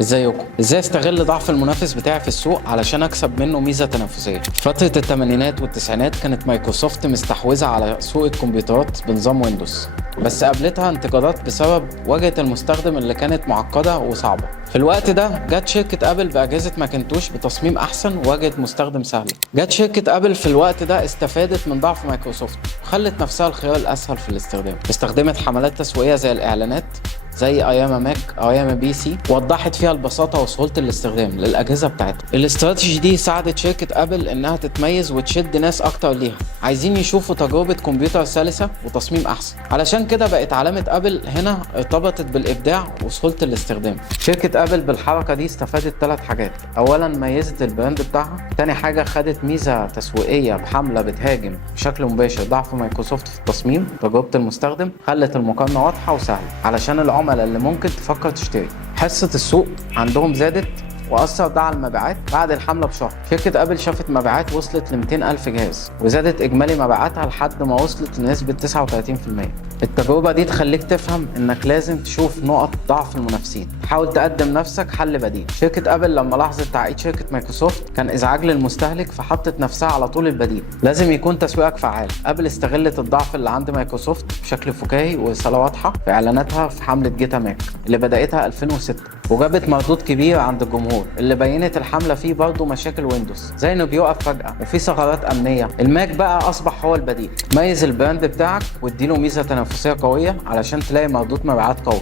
ازيكم؟ ازاي استغل ضعف المنافس بتاعي في السوق علشان اكسب منه ميزه تنافسيه؟ في فتره الثمانينات والتسعينات كانت مايكروسوفت مستحوذه على سوق الكمبيوترات بنظام ويندوز، بس قابلتها انتقادات بسبب واجهه المستخدم اللي كانت معقده وصعبه. في الوقت ده جت شركه ابل باجهزه ماكنتوش بتصميم احسن وواجهه مستخدم سهله. جت شركه ابل في الوقت ده استفادت من ضعف مايكروسوفت وخلت نفسها الخيار الاسهل في الاستخدام. استخدمت حملات تسويقيه زي الاعلانات زي ايام ماك او ايام بي سي، وضحت فيها البساطه وسهوله الاستخدام للاجهزه بتاعتها. الاستراتيجي دي ساعدت شركه ابل انها تتميز وتشد ناس اكتر ليها عايزين يشوفوا تجربه كمبيوتر سلسه وتصميم احسن. علشان كده بقت علامه ابل هنا ارتبطت بالابداع وسهوله الاستخدام. شركه ابل بالحركه دي استفادت 3 حاجات: اولا ميزت البراند بتاعها، تاني حاجه خدت ميزه تسويقيه بحمله بتهاجم بشكل مباشر ضعف مايكروسوفت في التصميم تجربه المستخدم، خلت المقارنه واضحه وسهله علشان العملاء اللي ممكن تفكر تشتري. حصة السوق عندهم زادت وأثر ده على المبيعات. بعد الحملة بشهر شركة أبل شافت مبيعات وصلت ل 200 ألف جهاز، وزادت إجمالي مبيعاتها لحد ما وصلت لنسبة 39%. التجربة دي تخليك تفهم إنك لازم تشوف نقط ضعف المنافسين، تحاول تقدم نفسك حل بديل. شركة أبل لما لاحظت تعقيد شركة مايكروسوفت كان إزعاج للمستهلك، فحطت نفسها على طول البديل. لازم يكون تسويقك فعال. أبل استغلت الضعف اللي عند مايكروسوفت بشكل فكاهي ورسالة واضحة في إعلاناتها في حملة جيتا ماك اللي بدأتها 2006، وجابت مردود كبير عند الجمهور. اللي بينت الحملة فيه برضه مشاكل ويندوز زي انه بيوقف فجأة وفي ثغرات أمنية. الماك بقى أصبح هو البديل. ميز البراند بتاعك واديله ميزة تنافسية قوية علشان تلاقي مردود مبيعات قوي.